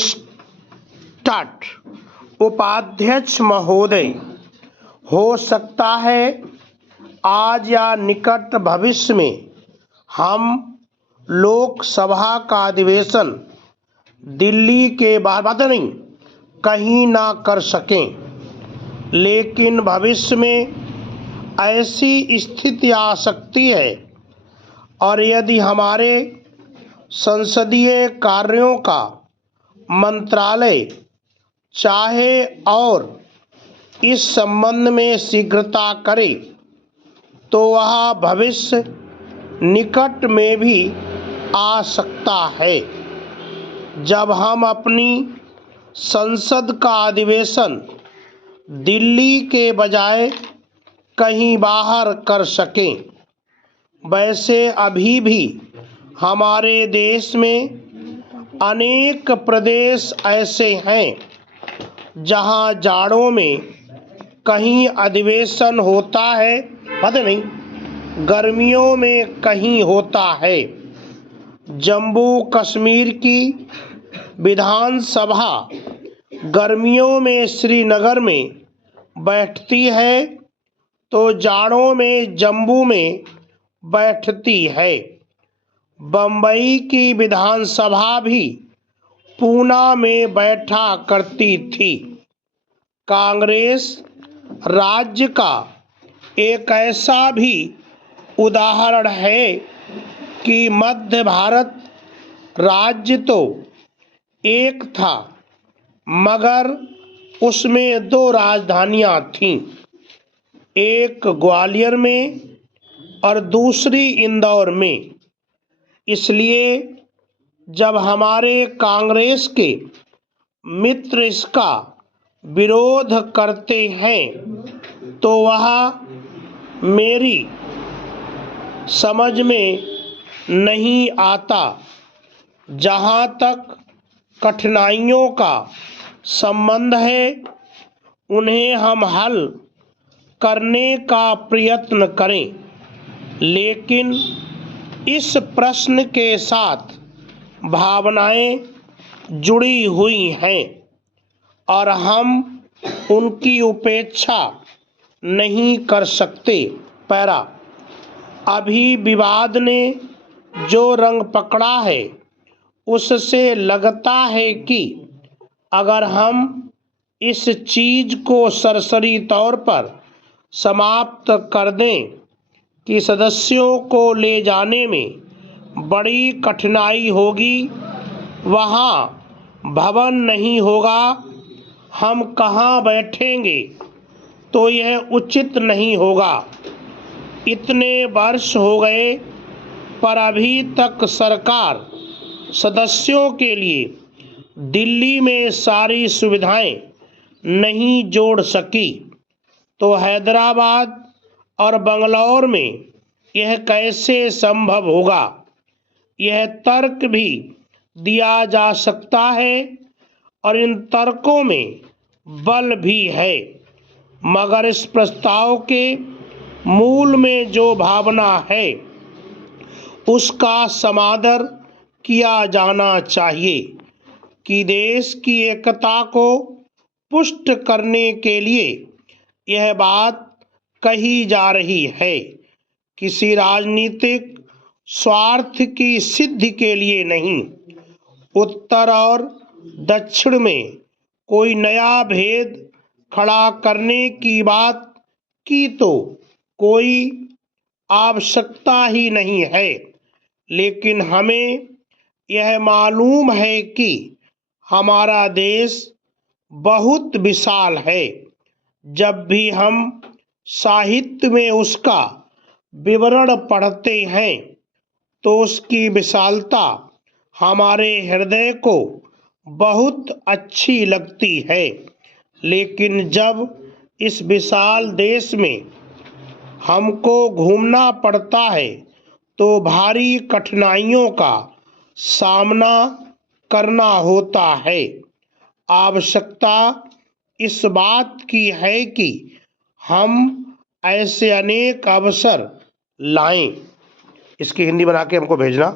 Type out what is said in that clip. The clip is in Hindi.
स्टार्ट। उपाध्यक्ष महोदय, हो सकता है आज या निकट भविष्य में हम लोकसभा का अधिवेशन दिल्ली के बाहर बात नहीं कहीं ना कर सकें, लेकिन भविष्य में ऐसी स्थिति आ सकती है और यदि हमारे संसदीय कार्यों का मंत्रालय चाहे और इस संबंध में शीघ्रता करे तो वह भविष्य निकट में भी आ सकता है जब हम अपनी संसद का अधिवेशन दिल्ली के बजाय कहीं बाहर कर सकें। वैसे अभी भी हमारे देश में अनेक प्रदेश ऐसे हैं जहां जाड़ों में कहीं अधिवेशन होता है, पता नहीं गर्मियों में कहीं होता है। जम्मू कश्मीर की विधानसभा गर्मियों में श्रीनगर में बैठती है तो जाड़ों में जम्मू में बैठती है। बम्बई की विधानसभा भी पूना में बैठा करती थी। कांग्रेस राज्य का एक ऐसा भी उदाहरण है कि मध्य भारत राज्य तो एक था मगर उसमें 2 राजधानियां थीं, एक ग्वालियर में और दूसरी इंदौर में। इसलिए जब हमारे कांग्रेस के मित्र इसका विरोध करते हैं तो वह मेरी समझ में नहीं आता। जहाँ तक कठिनाइयों का संबंध है उन्हें हम हल करने का प्रयत्न करें, लेकिन इस प्रश्न के साथ भावनाएं जुड़ी हुई हैं और हम उनकी उपेक्षा नहीं कर सकते। पैरा, अभी विवाद ने जो रंग पकड़ा है उससे लगता है कि अगर हम इस चीज को सरसरी तौर पर समाप्त कर दें कि सदस्यों को ले जाने में बड़ी कठिनाई होगी, वहाँ भवन नहीं होगा, हम कहाँ बैठेंगे, तो यह उचित नहीं होगा। इतने वर्ष हो गए पर अभी तक सरकार सदस्यों के लिए दिल्ली में सारी सुविधाएं नहीं जोड़ सकी, तो हैदराबाद और बंगलौर में यह कैसे संभव होगा। यह तर्क भी दिया जा सकता है और इन तर्कों में बल भी है, मगर इस प्रस्ताव के मूल में जो भावना है उसका समादर किया जाना चाहिए कि देश की एकता को पुष्ट करने के लिए यह बात कही जा रही है, किसी राजनीतिक स्वार्थ की सिद्धि के लिए नहीं। उत्तर और दक्षिण में कोई नया भेद खड़ा करने की बात की तो कोई आवश्यकता ही नहीं है, लेकिन हमें यह मालूम है कि हमारा देश बहुत विशाल है। जब भी हम साहित्य में उसका विवरण पढ़ते हैं तो उसकी विशालता हमारे हृदय को बहुत अच्छी लगती है, लेकिन जब इस विशाल देश में हमको घूमना पड़ता है तो भारी कठिनाइयों का सामना करना होता है। आवश्यकता इस बात की है कि हम ऐसे अनेक अवसर लाएं। इसकी हिंदी बना के हमको भेजना।